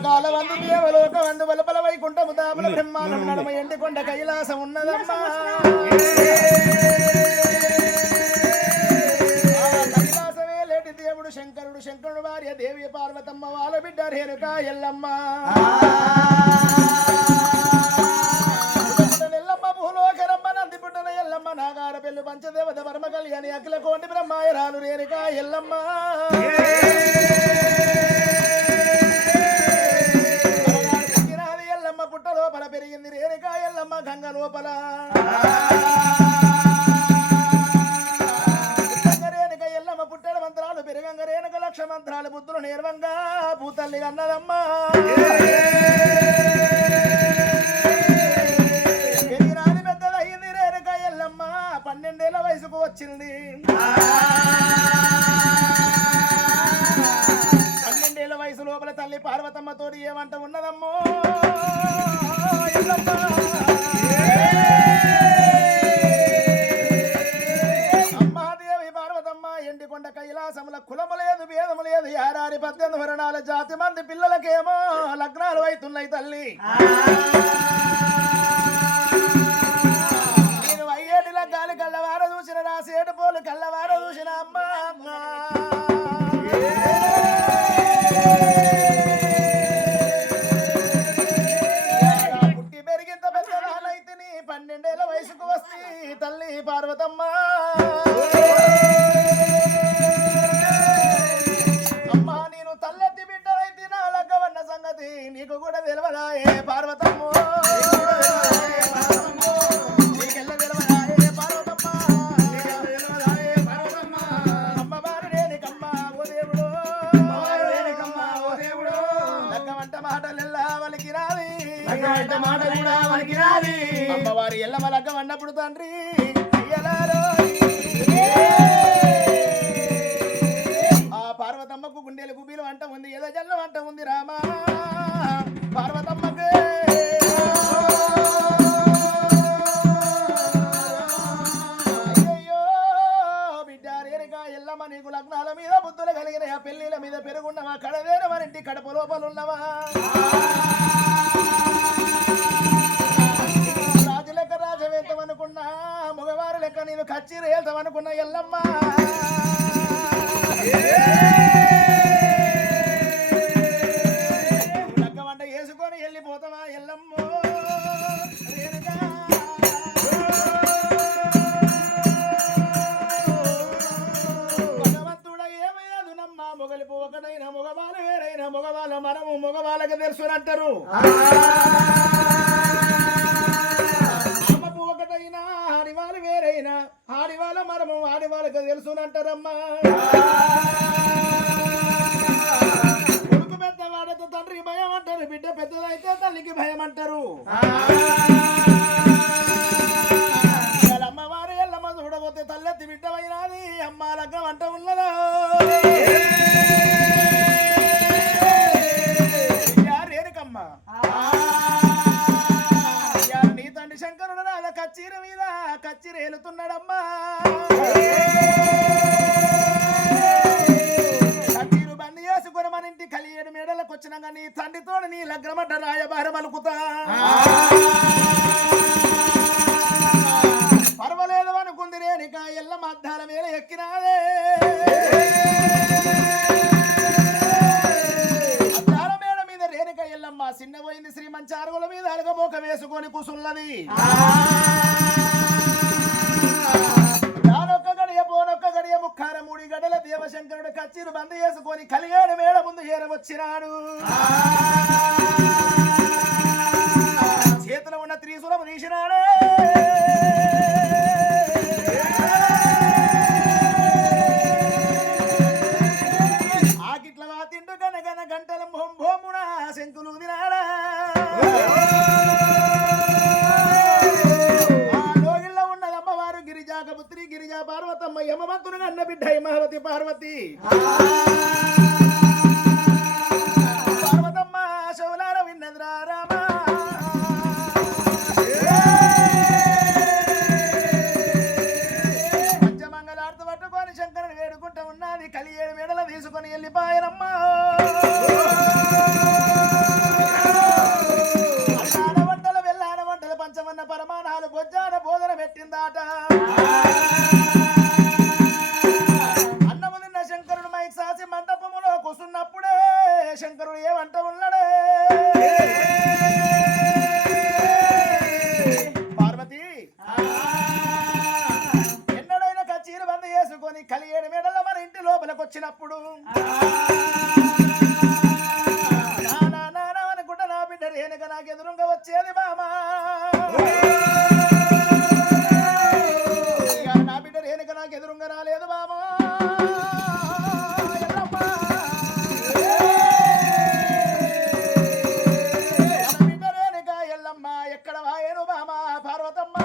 లోకాల వందు దేవలోక వందు వలపల వైకుంఠము దాపుల బ్రహ్మాండం నడమ ఎండికొండ కైలాసం ఉన్నదమ్మా కైలాసమే లేటి దేవుడు శంకరుడు శంకరుడు భార్య దేవి పార్వతమ్మ వాళ్ళ బిడ్డ రేణుక ఎల్లమ్మ ఎల్లమ్మ భూలోకరమ్మ నందిపుట్టన ఎల్లమ్మ నాగార పెళ్లి పంచదేవత పరమ కళ్యాణి అఖిల కోటి బ్రహ్మాయరాలు రేణుక ఎల్లమ్మ ఎల్లమ్మ పుట్ట లోపల పెరిగింది రేణుక ఎల్లమ్మ గంగ లోపల రేణుక ఎల్లమ్మ పుట్టడ మంత్రాలు పెరుగంగ రేణుక లక్ష మంత్రాలు బుద్ధులు నేర్వంగా పూతల్లి అన్నదమ్మా పెరిగినాది పెద్దదయ్యింది రేణుక ఎల్లమ్మ 12 ఏళ్ల వయసుకు వచ్చింది 12 ఏళ్ల వయసు లోపల తల్లి పార్వతమ్మతోటి ఏమంట ఉన్నదమ్మో అమ్మాదేవి పార్వతమ్మ ఎండికొండ కైలాసముల కులము లేదు భేదము లేదు 18 వర్ణాల జాతి మంది పిల్లలకేమో లగ్నాలు అవుతున్నాయి తల్లి నేను అయ్యేటిలా గాలి కళ్ళవార చూసిన నా సేటు పోలు కళ్ళవార చూసిన అమ్మ పుట్టి పెరిగింత పెద్దదానైతే 12 ఏళ్ల వయసుకు వస్తే తల్లి పార్వతమ్మ అమ్మా నేను తల్లెత్తి బిడ్డలైతే నా లగ్గవన్న సంగతి నీకు కూడా తెలియదా ఏ పార్వతమ్మ నీకెల్ల తెలియదా ఏ పార్వతమ్మ అమ్మవారు రేణుకమ్మ ఓ దేవుడు లగ్గమంట మాటలెల్లా వలికి రావి అమ్మవారి ఎల్లమ్మ లగ్గం అన్నప్పుడు తండ్రి ఆ పార్వతమ్మకు గుండెలు గుబీలు అంట ఉంది ఏదో జల్లం అంట ఉంది రామా పార్వతమ్మకు అయ్యో బిడ్డ రేణుక ఎల్లమ్మ నీకు లగ్నాల మీద బుద్ధులు కలిగిన ఆ పెళ్లిల మీద పెరుగున్నవా కడవేర మరింటి కడప లోపల ఉన్నవా రాజు లెక్క రాజవేద్దామనుకున్నా మగవారు లెక్క నేను కచ్చిరు వెళ్తామనుకున్నా ఎల్లమ్మ లగ్గమంట వేసుకొని వెళ్ళిపోతావా ఎల్లమ్మ భగవంతుడ ఏమయ్యాదు నమ్మ మొగలిపు ఒకటైన మగవాళ్ళ వేరైన మగవాళ్ళ మనము మగవాళ్ళకి తెలుసునంటారు అమ్మపు ఒకటైనా ఆడివాళ్ళు వేరైనా ఆడివాళ్ళ మనము ఆడివాళ్ళకి తెలుసునంటారమ్మా కొడుకు పెద్దవాడతో తండ్రికి భయం అంటారు బిడ్డ పెద్దదైతే తల్లికి భయం అంటారు అమ్మవారు ఎల్లమ్మ చూడబోతే తల్లెత్తి బిడ్డమైనది అమ్మ లగ్గం అంట ఉన్నదా రేణుకమ్మ నీ తండ్రి శంకరుడు నాద కచ్చీర మీద కచ్చీర ఏలుతున్నాడమ్మా కచ్చీరు బండి చేసుకుని మన ఇంటి కలియేడు మేడలకు వచ్చినాక నీ తండ్రితో నీ లగ్నమట రాయబారం అలుకుతా పర్వాలేదు అనుకుంది రేణుక ఎల్లమ్మ అద్దాల మీద ఎక్కినాదే అద్దాల మేడ మీద రేణుక ఎల్లమ్మ చిన్నపోయింది శ్రీమంచి అరుగుల మీద అలగమోక వేసుకొని కూసున్నది తానొక్క గడియ పోనొక్క గడియ ముక్కార 3 గడల దేవశంకరుడు కచ్చిరు బంద్ చేసుకొని కలిగేడు మేడ ముందు చేరవచ్చినాడు చేతిలో ఉన్న త్రిశూలం తీసినాడే ఆకిట్ల వాతిండు గనగన గంటల భోమున శంకులు దినాడా ఆ లోగిల్లో ఉన్నదమ్మవారు గిరిజాకపుత్రి గిరిజా పార్వతమ్మ యమవంతుని అన్న బిడ్డ మహవతి పార్వతి పార్వతమ్మ శౌలార విన్నద్రా రామ పంచమంగళార్త పట్టుకొని శంకరుడు వేడుకుంటూ ఉన్నది కలియేడు మేడల తీసుకొని వెళ్ళిపాయనమ్మా శంకరుడు ఏమంట ఉన్నాడే పార్వతి ఎన్నడైనా కచ్చీరు బంద చేసుకొని కలిగేడు మెడల మన ఇంటి లోపలికి వచ్చినప్పుడు అనుకుంటా నా బిడ్డ రేణుక నాకు ఎదురుగా వచ్చేది బామా నా బిడ్డ రేణుక నాకు ఎదురుగా రాలేదు బామా బిడ్డ రేణుక ఎల్లమ్మ ఎక్కడ వాయను బామా పార్వతమ్మ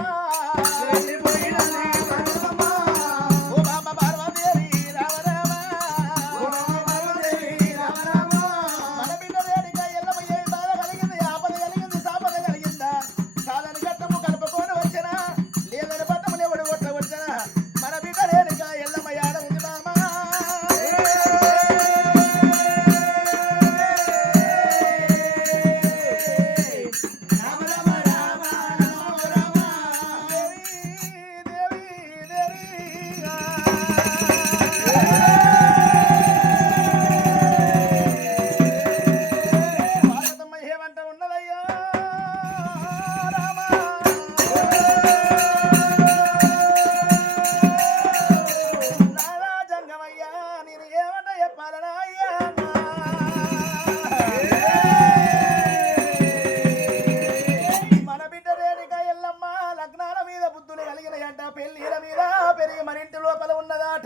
పెళ్లిల మీద పెరిగి మన ఇంటి లోపల ఉన్నదాట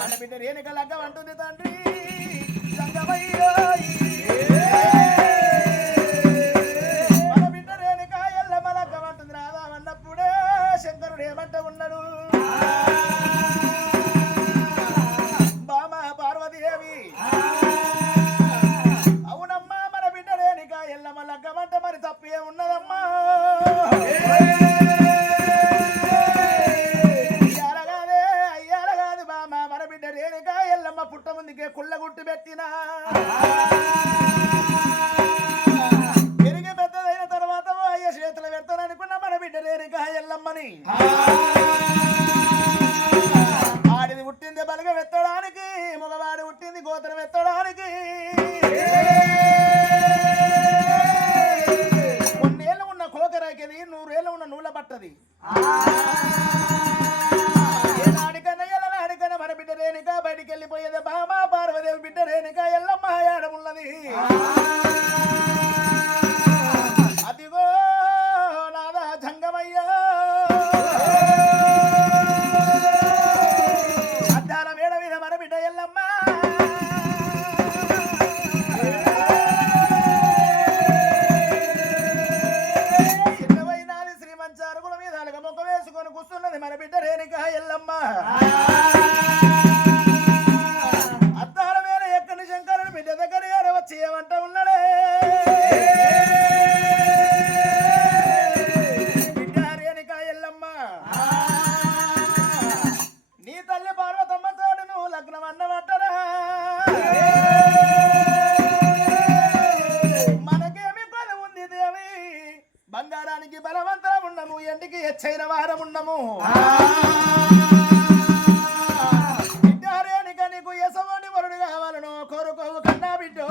మన బిడ్డ రేణుక లగ్గం అంటుంది తండ్రి మన బిడ్డ రేణుక ఎల్లమ్మ లగ్గం అంటుంది రాదా అన్నప్పుడే శంకరుడు ఏమంట ఉన్నాడు బామ పార్వతీదేవి అవునమ్మా మన బిడ్డ రేణుక ఎల్లమ్మ లగ్గం అంటే మరి తప్పే ఉన్నదమ్మా పుట్ట ముందుకే కుళ్ళగుట్టు పెట్టినా పెరిగి పెద్దదైన తర్వాత అయ్య చేతులు పెడతాననుకున్న మన బిడ్డ రేణుక ఎల్లమ్మని ఆడిది పుట్టింది బలగ వెత్తడానికి మగవాడి పుట్టింది గోత్రం వెత్తడానికి కొన్నేళ్ళు ఉన్న కోకరాకిది 100 ఏళ్ళు ఉన్న నూల పట్టది మన బిడ్డ రేణుక బయటికి వెళ్ళిపోయేది బామా పార్వదేవి బిడ్డ రేణుక ఎల్లమ్మ ఆడమున్నది అదిగో నాదా జంగమయ్యా అద్దాల మేడ మీద మన బిడ్డ ఎల్లమ్మ చిన్నవైనాది శ్రీమంచారుగుల మీద అలగ మొక్క వేసుకొని కూర్చున్నది మన బిడ్డ రేణుక ఎల్లమ్మ ఏమంట ఉన్నాడే బిడ్డ రేణుక ఎల్లమ్మ నీ తల్లి పార్వతమ్మ తోడు నువ్వు లగ్నం అన్నమాటరా మనకేమి పని ఉంది దేవి బంగారానికి బలవంతం ఉండము ఎండికి ఎచ్చైన వారం ఉండము బిడ్డ రేణుక నీకు యశోని వరుడు కావాలను కోరుకోవు కన్నా బిడ్డో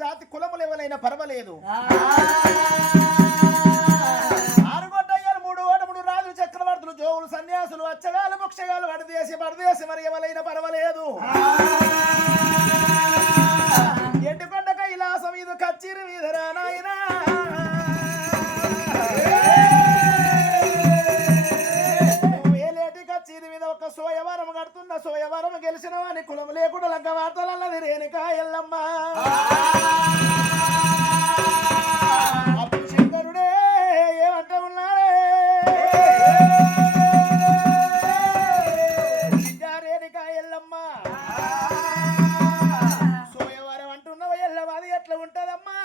జాతి కులములు ఎవరైనా పర్వాలేదు. 6 గొడ్డయ్యలు 3 ఓటములు రాజులు చక్రవర్తులు జోగులు సన్యాసులు అచ్చగాలు ముక్షగాలు వడదేసి మరి ఎవరైనా పర్వాలేదు ఎండుకొండ కైలాసం ఇది కచ్చిరి మీదరా నాయనా కచ్చిరి మీద ఒక సోయవరం కడుతున్న సోయవరం గెలిచిన వాని కులం లేకుండా లంక వార్తలన్నది రేణుకా ఎల్లమ్మ అప్పుడు శంకరుడే ఏమంట ఉన్నాడే రేణుకా ఎల్లమ్మ సోయవరం అంటున్నావు ఎల్లమ్మ అది ఎట్లా ఉంటదమ్మా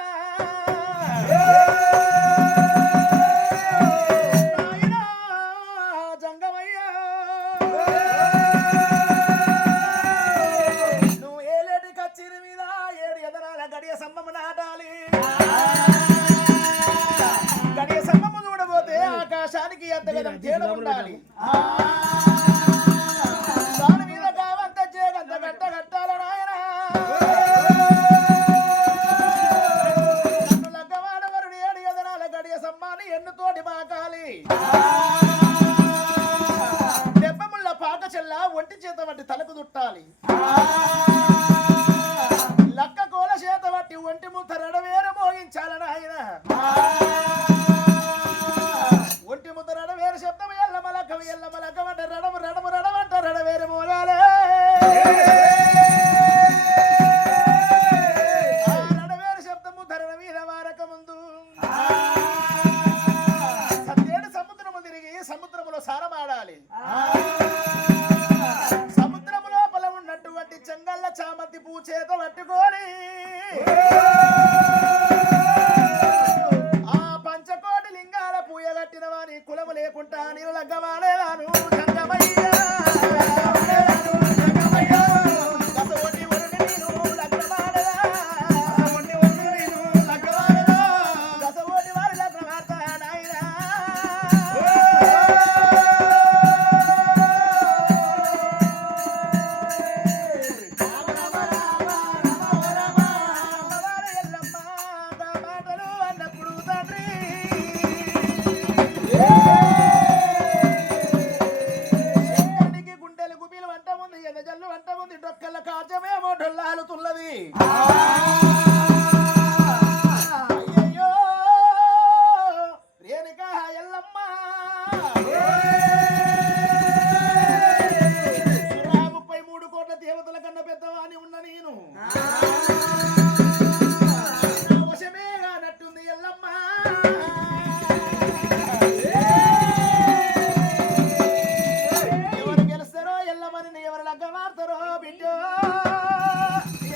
ఆకాశానికి ఎంతగతం తేడా ఉండాలి దాని మీద కావంత చేగంత గట్ట కట్టాల నాయన నన్ను లగ్గవాడవరుడు 7 ఎదనాల గడియ సమ్మాని ఎన్నుతోటి మాకాలి దెబ్బముళ్ళ పాక చెల్ల ఒంటి చేత వట్టి తలకు దుట్టాలి లక్క కోల చేత వట్టి ఒంటి ముద్ద రడవేరు మోగించాలని ఆయన ఒంటి ముద్ద రడవేరు శబ్దం ఎల్లమలకమంట రడము రడము రడమంట రడవేరు మోగాలే రడవేరు శబ్దము ధరణ మీద వారక ముందు సత్యేడు సముద్రము తిరిగి సముద్రములో సారమాడాలి సముద్రము లోపల ఉన్నటువంటి చెంగళ్ళ చామంతి పూ చేత పట్టుకొని పంచకోటి లింగాల పూయగట్టిన వారి కులము లేకుండా నేను లగ్గమాడేదాను డొక్కల కార్యమేమో డొల్లాలుతున్నది అయ్యయ్యో రేణుకా ఎల్లమ్మ 33 కోట్ల దేవతల కన్నా పెద్దవాణి ఉన్న నేను వశమేగా నట్టుంది ఎల్లమ్మ ఎవరు గెలుస్తారో ఎల్లమ్మని ఎవరు లగ్గమాడతారో బిడ్డో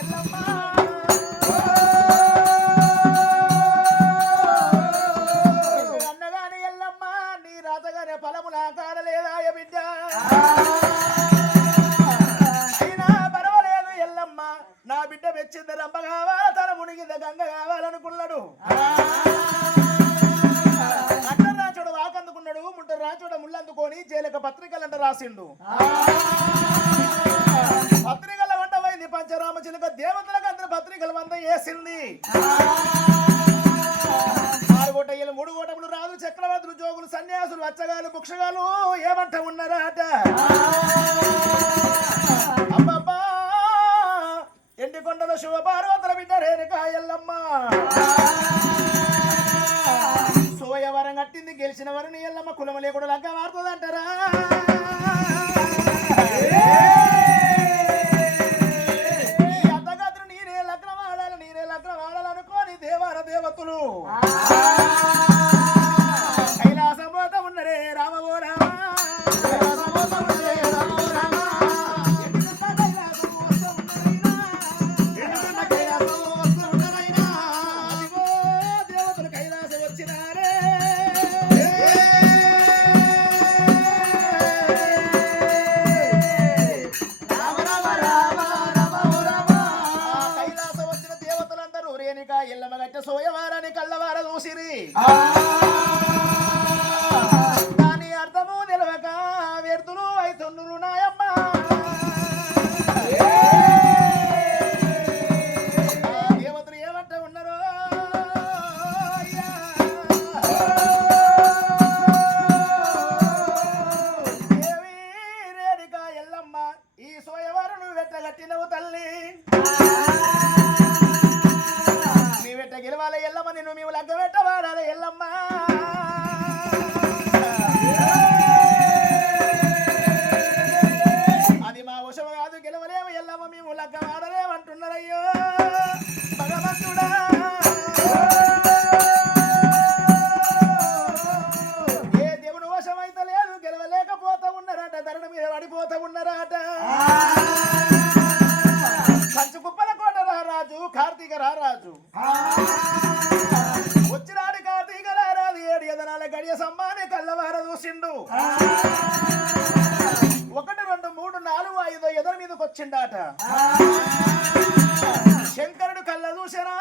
ఎల్లమ్మ అన్నగాని ఎల్లమ్మ నీ రాతగానే ఫలములా కాడలేదాయ బిడ్డ అయినా పర్వాలేదు ఎల్లమ్మ నా బిడ్డ మెచ్చింది రంప కావాల తన మునిగింద గంగ కావాలనుకున్నాడు రాచుడు వాకందుకున్నాడు ముంట రాచుడ ముళ్ళందుకొని జైలక పత్రికలంట రాసిండు పత్రికల వంట వైంది పంచరామ చిలుక దేవతలకు అందరు పత్రికలు వంద వేసింది 6 గోటయ్యలు 3 గోటములు రాజు చక్రవర్తులు జోగులు సన్యాసులు వచ్చగాలు బుక్షగాలు ఏమంట ఉన్నారట అబ్బబ్బా ఎండికొండలో శివ పార్వతుల బిడ్డ రేణుకా ఎల్లమ్మ సోయవరం కట్టింది గెలిచిన వారిని ఎల్లమ్మ కులమ లేకుండా లగ్గ మారుతుందంటారా ఈ అత్తగాత్రు నేనే లగ్నం ఆడాలనుకోని దేవార దేవతలు కైలాసం పోత ఉన్నరే రామవో రామ దేవతలు కైలాసం వచ్చినారే ఎల్లమ్మ గట్ట సోయవారాన్ని కళ్ళవార చూసిరి దాని అర్థము తెలవక వ్యర్థులు అవుతున్నారు నాయమ్మ దేవతలు ఏమంట ఉన్నారో దేవి రేణుకా ఎల్లమ్మ ఈ సోయవారం కట్టినవు తల్లి నీ వెంట గెలవాలి ఎల్లమ్మ నిన్ను మేము లగ్గ వెంట వాడాలి ఎల్లమ్మ అది మా వశం కాదు గెలవలేము ఎల్లమ్మ మేము లగ్గ వాడలేమంటున్నారయ్యో భగవంతుడా ఏ దేవుని వశం అయితే లేదు గెలవలేకపోతా ఉన్నారట ధరణ మీద పడిపోతా ఉన్నారట కంచుకుప్పల కోట రారాజు కార్తీక రారాజు వచ్చినాడు కార్తీక రారాజు 7 ఎదనాల గడియ సమ్మాని కళ్ళవార చూసిండు 1 2 3 4 5 ఎదల మీదకి వచ్చిండాట శంకరుడు కళ్ళ చూసరా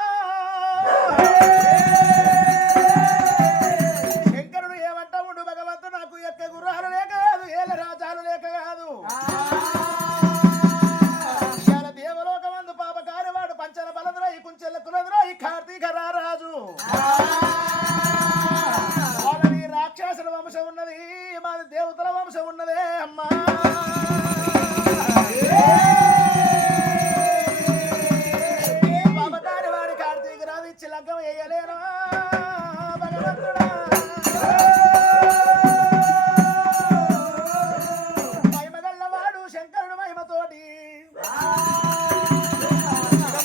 శంకరుడు ఏమంటా ఉండు భగవంతుడు నాకు ఎక్క గుర్రాలు లేక కాదు ఏల రాజాలు లేక కాదు ఇవాళ దేవలోకమందు పాపకారవాడు పంచల బలదురాయి కుంచెల కులదురాయి కార్తీక రారాజు వాళ్ళని రాక్షసుల వంశం ఉన్నది మాది దేవతల వంశం ఉన్నదే అమ్మా పాపకారవాడి కార్తీక రాజు ఇచ్చి లగ్గం వేయలేరా భగవంతుడా మహిమగల్లవాడు శంకరుడు మహిమతోటి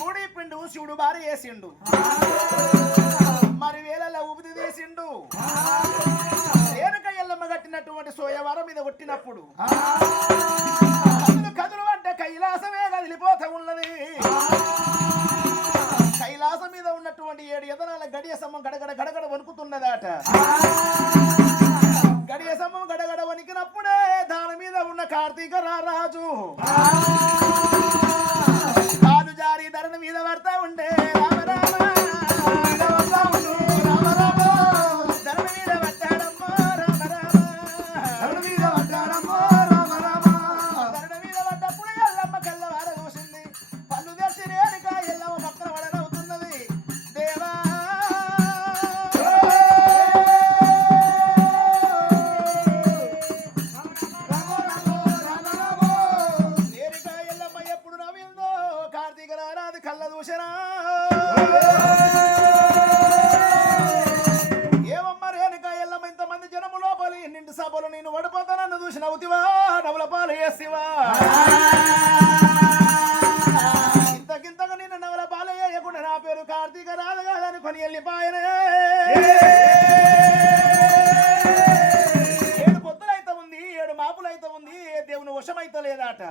మూడి పిండు శివుడు భారీ వేసిండు మరి వేళల్లో ఊపిరి తీసిండు రేణుక ఎల్లమ్మ కట్టినటువంటి సోయవరం మీద కొట్టినప్పుడు కదులు కదులు అంటే కైలాసమే కదిలిపోతా ఉన్నది కైలాసం మీద ఉన్నటువంటి 7 ఎదనాల గడియ సమ్మం గడగడ గడగడ వణుకుతున్నదాట గడియ సమ్మం గడగడ వణికినప్పుడే దాని మీద ఉన్న కార్తీక రారాజు కాలు జారి ధరణ మీద పడతా ఉండే రామరామ ధరణ మీద పడ్డాడమ్మో రామరామ ధరణ మీద పడ్డాడమ్మో రామరామ ధరణ మీద పడ్డప్పుడు ఎల్లమ్మ కళ్ళవార చూసింది పళ్ళు తెచ్చి రేణుక ఎల్లమ్మ పక్కన పడనవుతున్నది దేవా రేణుక ఎల్లమ్మ ఎప్పుడు నవ్విందో కార్తీక రారాది కళ్ళ చూసరా ఏమమ్మ రేణుక ఎల్లమ్మ ఇంతమంది జనము లోపలి నిండు సభలు నేను వడిపోతానన్ను చూసి నవ్వుతివా నవ్వుల పాలు వేసివా ఇంతకింతగా నిన్ను నవ్వుల పాలు వేయకుండా నా పేరు కార్తీక రాదు కాదని కొని వెళ్ళిపోయనే 7 పొత్తులైతే ఉంది 7 మాపులైతే ఉంది ఏ దేవుని వశమైతే లేదాట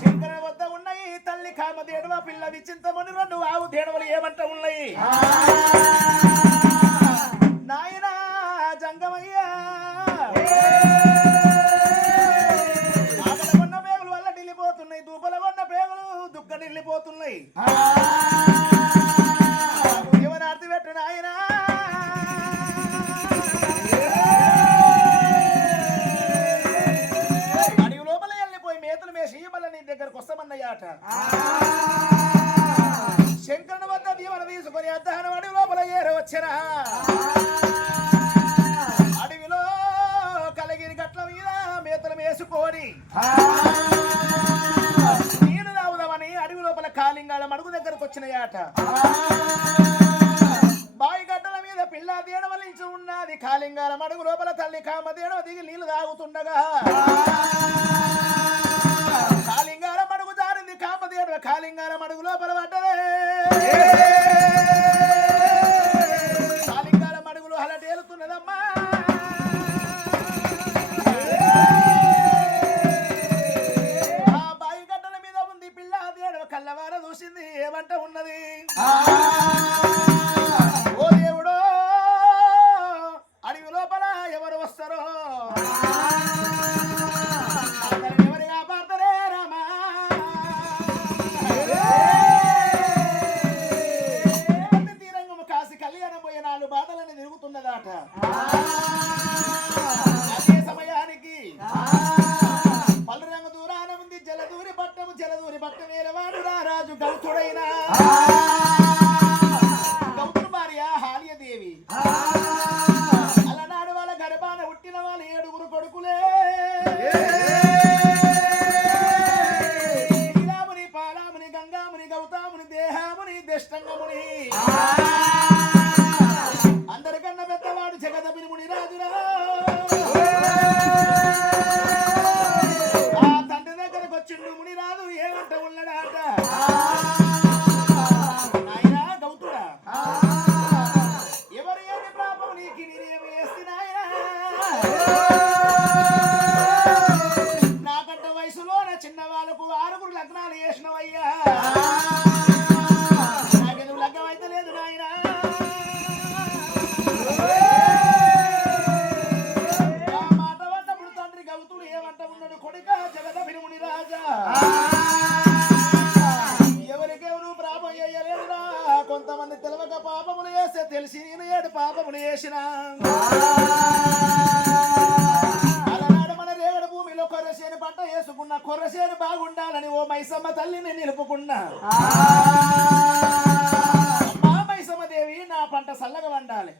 శంకరుని వద్ద ఉన్నాయి తల్లి కామదేడువ పిల్ల విచింతమని 2 ఆవు దేడవలు ఏమంట ఉన్నాయి నాయనా జంగమయ్యా ఆకల కొన్న పేగులు వల్ల నిల్లిపోతున్నాయి దూపల కొన్న పేగులు దుఃఖ నిల్లిపోతున్నాయి జీవనార్థి పెట్టు నాయనా అడివి లోపల వెళ్ళిపోయి మేతలు మేసి మళ్ళీ నీ దగ్గరకు వస్తామన్నయ్యాట శంకరుని వద్ద దీవెన తీసుకొని అద్దహనం అడవి లోపల ఏరవచ్చరా అడవిలో కలగిరి గట్ల మీద మేతలు వేసుకొని నీళ్లు తాగుదామని అడవి లోపల కాలింగాల మడుగు దగ్గరకు వచ్చినయాట బావి గడ్డల మీద పిల్ల దేడవలించి ఉన్నది కాలింగాల మడుగు లోపల తల్లి కామదేడవ దిగి నీళ్లు తాగుతుండగా కాలింగాల మడుగు జారింది కామదేడవ కాలింగాల మడుగు లోపల పడ్డదే కాలింగాల మడుగులు హలటేలుతున్నదమ్మా ఆ బావి గడ్డల మీద ఉంది పిల్ల దేడవ కళ్ళవార చూసింది ఏమంట ఉన్నది ఓ దేవుడో అడవి లోపల ఎవరు వస్తారో ఎవరు కాపాడతారే రామా తీరంగము కాసి కళ్యాణం పోయే 4 బాటలని తిరుగుతున్నదాట అదే సమయానికి పల్లరంగు దూరాన ఉంది జలదూరి పట్టం వేరవాడు రారాజు గౌతుడైనా గౌతుడు భార్య హాల్యదేవి అలనాడు వాళ్ళ గర్భాన పుట్టిన వాళ్ళు 7 కొడుకులే ముని అందరికన్నా పెద్దవాడు జగదపిని ముని రాజురా ఆ తండ్రి దగ్గరకు వచ్చిండు ముని రాజు ఏమంట ఉన్నాడాట నాయనా గౌతుడా ఎవరు ఏమి పాపం నీకు నేనేమి చేస్తే నాయనా నాకంట వయసులోన చిన్న వాళ్ళకు 6 లగ్నాలు చేసినవయ్యా నాకెందుకు లగ్గం అయితే లేదు నాయనా ఆ మాట పడ్డప్పుడు తండ్రి గౌతుడు ఏమంట ఉన్నాడు కొడుక జగదభిని ముని రాజా ఎవరికెవరు పాపం చేయలేదురా కొంతమంది తెలవక పాపములు చేస్తే తెలిసి నేను 7 పాపములు చేసిన అలనాడు మన రేగడ భూమిలో కొర్రసేను పంట వేసుకున్న కొర్రసేను బాగుండాలని ఓ మైసమ్మ తల్లిని నిలుపుకున్నా మా మైసమ్మ దేవి నా పంట సల్లగా వండాలి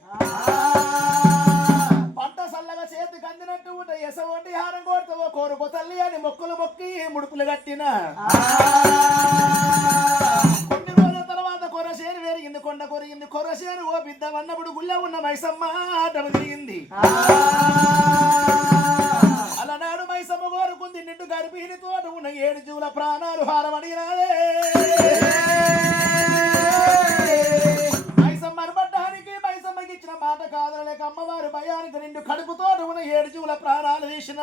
పంట సల్లగా చేతికి అందినట్టు ఉంటే ఎసవంటి హారం కోరుతావో కోరుకో తల్లి అని మొక్కులు మొక్కి ముడుపులు కట్టిన కొన్ని రోజుల తర్వాత కొర్రసేను పెరిగింది కొండ కొరిగింది కొర్రసేను ఓ బిద్ద అన్నప్పుడు గుళ్ళ ఉన్న మైసమ్మ ఆటలు తిరిగింది అలనాడు మైసమ్మ కోరుకుంది నిండు గర్భిణి తోట ఉన్న 7 జీవుల ప్రాణాలు హారమడిగినాదే మైసమ్మ అనబడ్డానికి మైసమ్మకి ఇచ్చిన మాట కాదనలేక అమ్మవారు భయానికి నిండు కడుపుతోట ఉన్న 7 జీవుల ప్రాణాలు తీసిన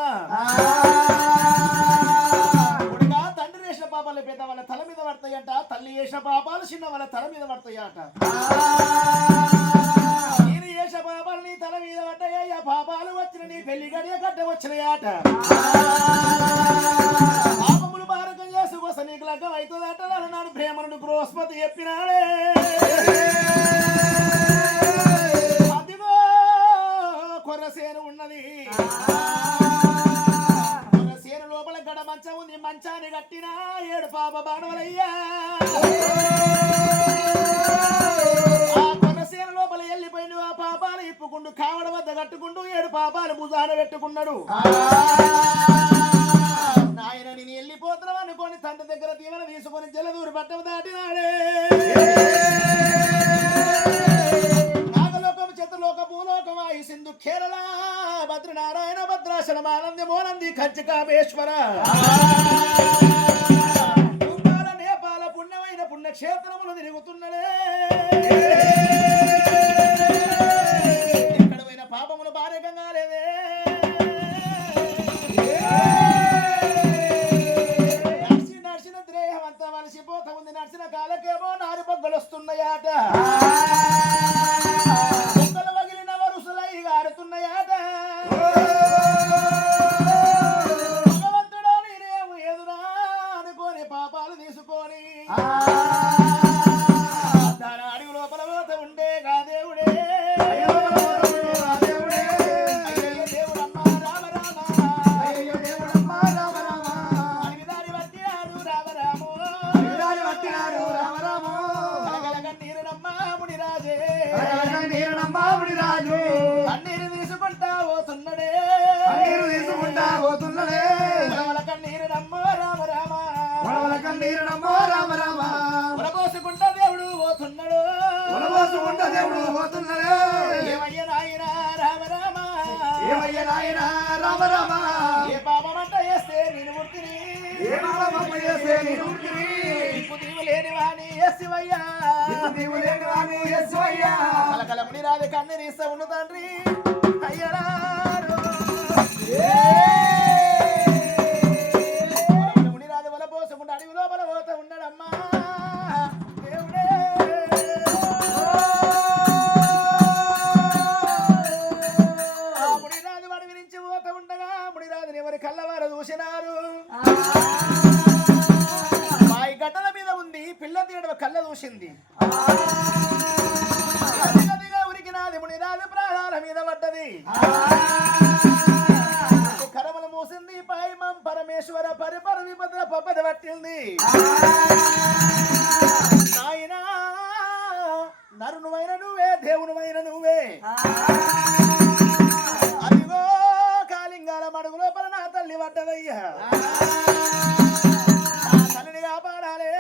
కొడుగా తండ్రి చేసిన పాపాలు పెద్ద వాళ్ళ తల మీద పడతాయంట తల్లి చేసిన పాపాలు చిన్న వాళ్ళ తల మీద పడతాయట నేను చేసిన పాపాలు నీ తల మీద పడ్డాయ్యా పాపాలు వచ్చిన నీ పెళ్లి గడియ కట్ట వచ్చినాయట పాపములు మారకం చేసుకోసం నీకు లగ్గం అవుతుందట అన్నాడు బ్రాహ్మణుడు బృహస్పతి చెప్పినాడే అదిగో కొర్రసేను ఉన్నది కొర్రసేను లోపల గడ మంచం ఉంది మంచాన్ని కట్టినా 7 పాప బాణవలయ్యా ఆ కొర్రసేను లోపల వెళ్ళిపోయిన ఆ పాపాలు ఇప్పుకుంటూ కావడ వద్ద కట్టుకుంటూ 7 పాపాలు భుజాన పెట్టుకున్నాడు నాయన నేను వెళ్ళిపోతున్నావు అనుకోని తండ్రి దగ్గర దీవెన తీసుకొని జలదూరు పట్టం దాటినాడే నాగలోకం చతుర్లోక భూలోకం వాయు సింధు కేరళ భద్రనారాయణ భద్రాచలం ఆనంది మోనంది కంచికామేశ్వర భూపాల నేపాల పుణ్యమైన పుణ్యక్షేత్రములు తిరుగుతున్నడే ఎక్కడ పోయిన పాపములు భారీకంగా లేదే నడిచిన ద్రేహం అంతా వలసిపోతా ఉంది నడిచిన కాలకేమో 4 బొగ్గలు వస్తున్నాయట బొగ్గలు వగిలిన వరుసలై గారుతున్నాయట భగవంతుడా నేనేమో ఎదురా అనుకోని పాపాలు తీసుకొని దాని అడుగు లోపల పోత ఉండే కాదేవుడే కన్నీరు తీసుకుంటా పోతున్నడే కన్నీరు నమ్మో రామ రామ కన్నీరు నమ్మో రామ రామ ఉడబోసుకుంటా దేవుడు పోతున్నాడు ఏమయ్య నాయన రామ రామ ఏమయ్య నాయన రామ రామ ఏ పాపమంట చేస్తే నేను ముర్తిని ఇప్పుడు లేని వాణి ఎస్సివయ్యా కలకల ముని రాదు కన్నీరు ఇస్తా ఉండు తండ్రి అయ్యరారు ముని రాదు వల పోసుకుంటూ అడవి లోపల పోతా ఉన్నాడమ్మా దేవుడే మునిరాజు వాడి విరించి పోతా ఉండగా మునిరాజుని ఎవరి కళ్ళవారు చూసినారు మాయి గడ్డల మీద ఉంది పిల్ల తీయడం కళ్ళ చూసింది ఉరికినాది మునిరాజు ప్రాణాల మీద పడ్డది కరములు మూసింది పాయమం పరమేశ్వర పరిపర విపద పప్పద పట్టింది నాయనా నరునువైన నువ్వే దేవునువైన నువ్వే అదిగో కాలింగాల మడుగు లోపల నా తల్లి పడ్డదయ్యా తల్లిని కాపాడాలే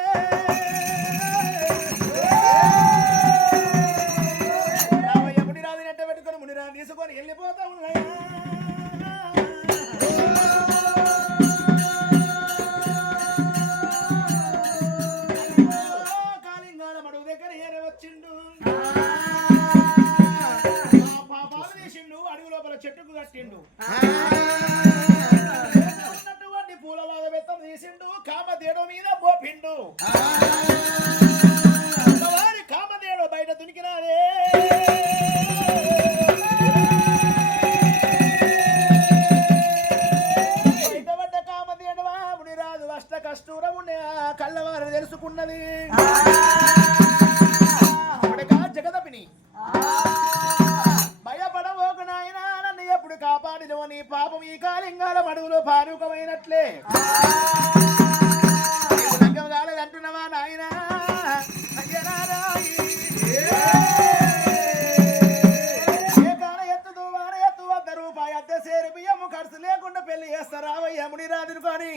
కామదేడు మీద మోపిండు వారి కామదేడు బయట దునికినారే బయటపడ్డ కామదేడు ముని రాదు అష్ట కష్టూరం ఉండే కళ్ళవారు తెలుసుకున్నది జగదపిని భయపడబోకు నాయనా నన్ను ఎప్పుడు కాపాడినో నీ పాపం ఈ కాలింగాల మడుగులో పారుకమైనట్లే రంగం కాలేదంటున్నావా నాయనా ఏ కాల ఎత్తుదు వాన ఎత్తు 100 రూపాయి అద్దె సేరు బియ్యము ఖర్చు లేకుండా పెళ్లి చేస్తారావయ్య ముని రాదును కొని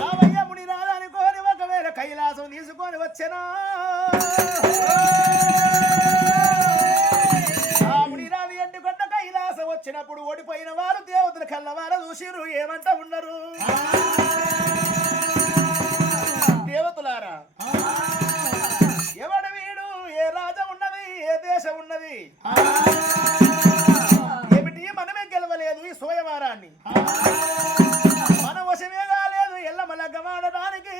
రావయ్య ముని రాదనుకోని ఒకవేళ కైలాసం తీసుకొని వచ్చనా వచ్చినప్పుడు ఓడిపోయిన వారు దేవతలు కళ్ళవార చూసిరు ఏమంట ఉన్నారు దేవతలారా ఎవడు వీడు ఏ రాజా ఉన్నది ఏ దేశం ఉన్నది ఏమిటి మనమే గెలవలేదు ఈ సోయవారాన్ని మన వశమే కాలేదు ఎల్లమ లగ్గమాడడానికి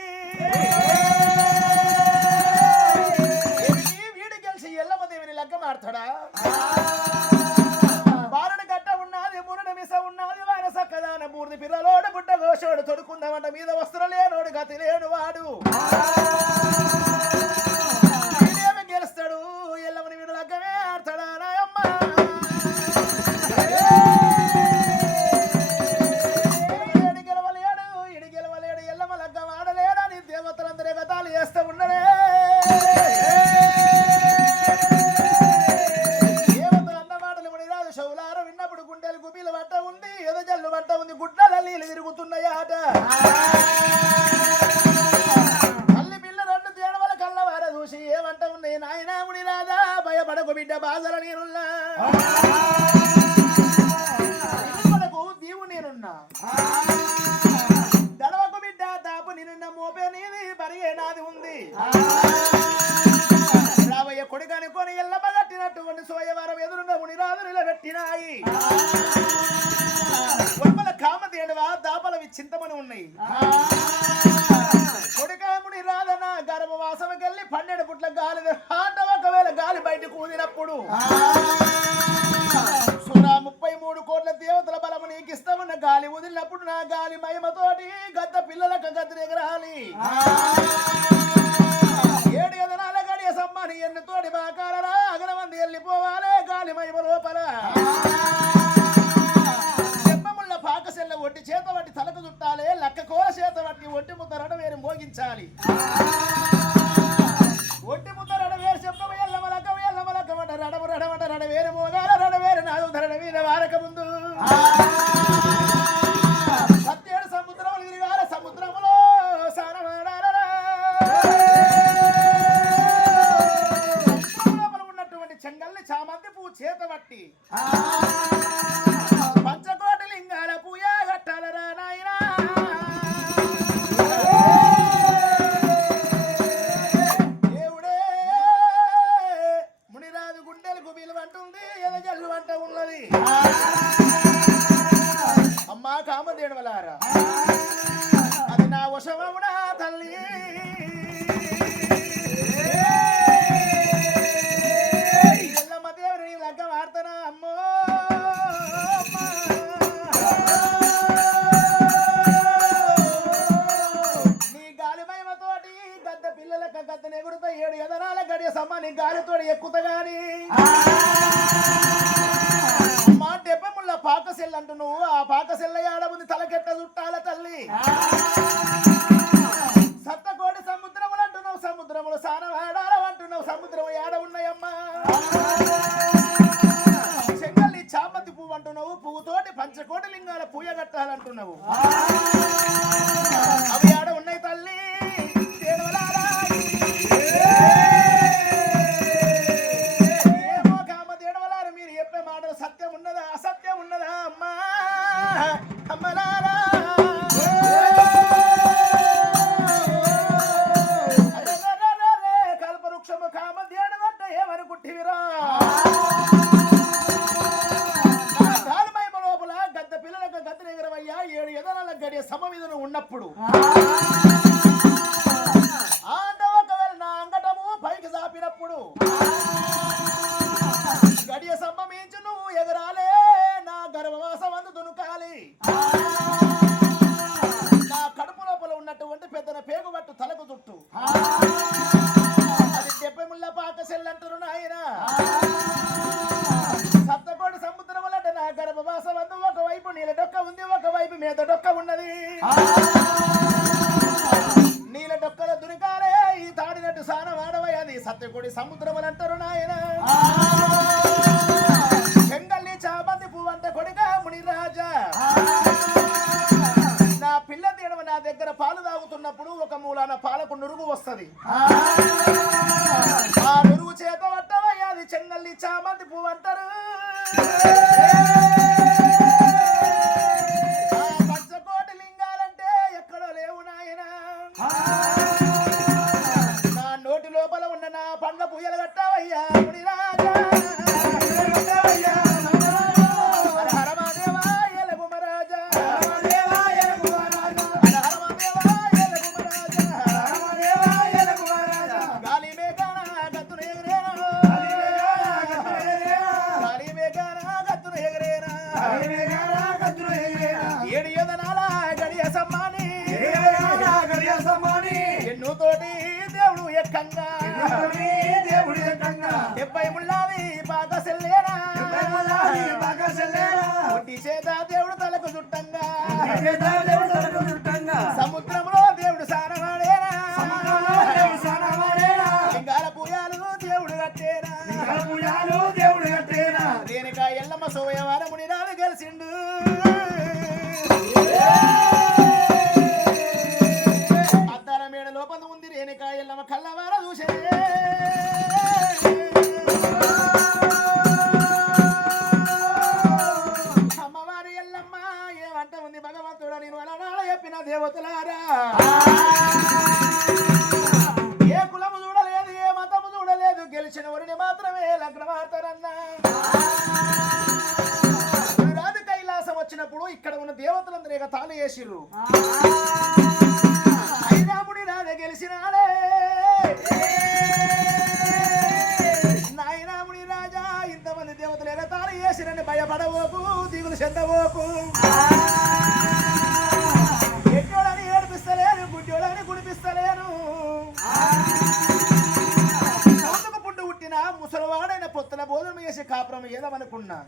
వీడు గెలిచి ఎల్లమ్మ దేవిని లగ్గమాడతాడా మూర్తి పిల్లలోడు బుడ్డ గోషోడు తొడుకుందామంట మీద వస్త్రం లేనోడు గతి లేడు వాడు ఏమి గెలుస్తాడు ఎల్లమని వీడు లగ్గమే ఆడతాడా నాయమ్మ గెలవలేడు ఇడి గెలవలేడు ఎల్లమ్మ లగ్గం ఆడలేడని దేవతలందరే గతాలు చేస్తూ ఉన్నరే దేవతలు అన్న మాటలు ముని రాదు శౌలారం విన్నప్పుడు గుండెలు గుబీలు పట్ట ఉంది ఎదజల్లు పట్ట ఉంది గుడ్డల నీళ్ళు తిరుగుతున్నాయాట తల్లి పిల్ల 2 తేడవల కళ్ళవార చూసి ఏమంట ఉన్నాయి నాయనా ముని రాదా భయపడకు బిడ్డ బాధల నేనున్నా మనకు దీవు నేనున్నా దడవకు బిడ్డ దాపు నేనున్న మోపే నీది బరిగే నాది ఉంది రావయ్య కొడుకనుకొని ఎల్లమ్మ కట్టినటువంటి సోయవారం ఎదురున్న ముని రాదు నిలబెట్టినాయి కామదేడువా దాపలవి చింతమని ఉన్నాయి కొడుకాముడి రాదన గర్భవాసమకెళ్ళి 12 పుట్ల గాలి ఆట ఒకవేళ గాలి బయట కూదినప్పుడు సురా 33 కోట్ల దేవతల బలము నీకు ఇస్తామన్న గాలి వదిలినప్పుడు నా గాలి మహిమతోటి గద్ద పిల్లలకు గద్దె ఎగరాలి 7 ఎదనాల గడియ సమ్మాని ఎన్నుతోటి బాకాలరా అగరమంది వెళ్ళిపోవాలి గాలి మహిమ లోపల ఒట్టి చేత వట్టి తలకు చుట్టాలి లక్క కోల చేత వట్టి ఒట్టి ముద్ద రడవేరు మోగించాలి ఒట్టి ముద్ద రడవేరు చెప్ప ఎల్లమ లక్క రడము రడమట రడవేరు మోగాల రడవేరు నాదు ధరణ మీద వారక ముందు 17 సముద్రములు తిరిగాల సముద్రములో సానమాడాలరా లోపల ఉన్నటువంటి చెంగల్ని చామంతి పువ్వు చేత వట్టి పంచకోటి లింగాల పూయ గట్టాలరా నాయనా దేవుడే మునిరాజు గుండెలకు విలువంటుంది ఎదజల్లు వంట ఉన్నది అమ్మా కామదేడువలారా అది నా వశమవునా తల్లి ఎల్లమ్మ దేవుని లగ్గం ఆడతానా అమ్మో గద్దెని ఎగురుతా 7 ఎదనాల గడియ సమ్మాని గాలితోడి ఎక్కుత గాని మా దెబ్బముళ్ళ పాకసెల్ అంటూ నువ్వు ఆ పాకసెల్ల ఏడముంది తలకెట్ట చుట్టాల తల్లి సత్తకోటి సముద్రములు అంటున్నావు సముద్రములు సానవాడాల అంటున్నావు సముద్రం ఏడ ఉన్నాయమ్మా చెంగల్లి చామంతి పువ్వు అంటున్నావు పువ్వుతోటి పంచకోటి లింగాల పూయ కట్టాలంటున్నావు అవి ఏడ ఉన్నాయి తల్లి ఏమో కామదేడవలారు మీరు చెప్పే మాటలు సత్యం ఉన్నదా అసత్యం ఉన్నదా అమ్మా అమ్మలారా మీద నువ్వు ఉన్నప్పుడు ఒకవేళ నా అంగటము పైకి చాపినప్పుడు గడియ సంభవించు నువ్వు ఎగరాలే నా గర్భవాసం అందు దునుకాలి నా కడుపు లోపల ఉన్నటువంటి పెద్దన పేగు పట్టు తలకు చుట్టు అది 70 ముళ్ళ పాక సెల్లంటారు నాయన సప్తకోటి సముద్రములంటే నా గర్భవాసం అందు ఒకవైపు నీళ్ళ డొక్క ఉంది ఒకవైపు మీద డొక్క ఉన్నది నీళ్ళ డొక్కల దునికాలే ఈ తాడినట్టు సానం ఆడవై అది సత్యకోటి సముద్రములంటారు నాయన చెంగల్లి చామంతి పువ్వు అంటే కొడిగా మునిరాజా నా పిల్ల తీయడం నా దగ్గర పాలు తాగుతున్నప్పుడు ఒక మూలాన పాలకు నురుగు వస్తది ఆ నురుగు చేత పట్టవై అది చెంగల్లి చామంతి పువ్వు అంటారు పంచకోటి లింగాలంటే ఎక్కడో లేవు నాయన నా నోటి లోపల ఉన్న నా పండ్ల పుయ్యలు కట్టావయ్యా మునిరాజా ఎన్నుతోటి దేవుడు ఎక్కంగా 70 ముళ్ళాది బాగ సెల్లేరా ఒంటి చేత దేవుడు తలకు చుట్టంగా సముద్రంలో దేవుడు సానవాడేరా లింగాల పూజాలు దేవుడు కట్టేరా రేణుక ఎల్లమ్మ సోయవారముని రావి గెలిచిండు లోపల ఉంది రేణుక ఎల్లమ్మ కళ్ళవార చూసే అమ్మవారి ఎల్లమ్మ ఏమంట ఉంది భగవంతుడా నేను అలనాడ చెప్పిన దేవతలారా ఏ కులము చూడలేదు ఏ మతము చూడలేదు గెలిచిన వరిని మాత్రమే లగ్నమాడతారన్నా రాజు కైలాసం వచ్చినప్పుడు ఇక్కడ ఉన్న దేవతలందరూ ఇక తాను చేసిర్రు గెలిచినాడే నాయనాముని రాజా ఇంతమంది దేవతలు ఎగతాళి చేసిరని భయపడవోకు దిగులు చెందవోకు ఎట్టోడని ఏడిపిస్తలేను గుడ్డోడని గుడిపిస్తలేను ముందుకు పుండు పుట్టిన ముసలివాడైన పొత్తుల భోజనం చేసి కాపురం ఏదమనుకున్నా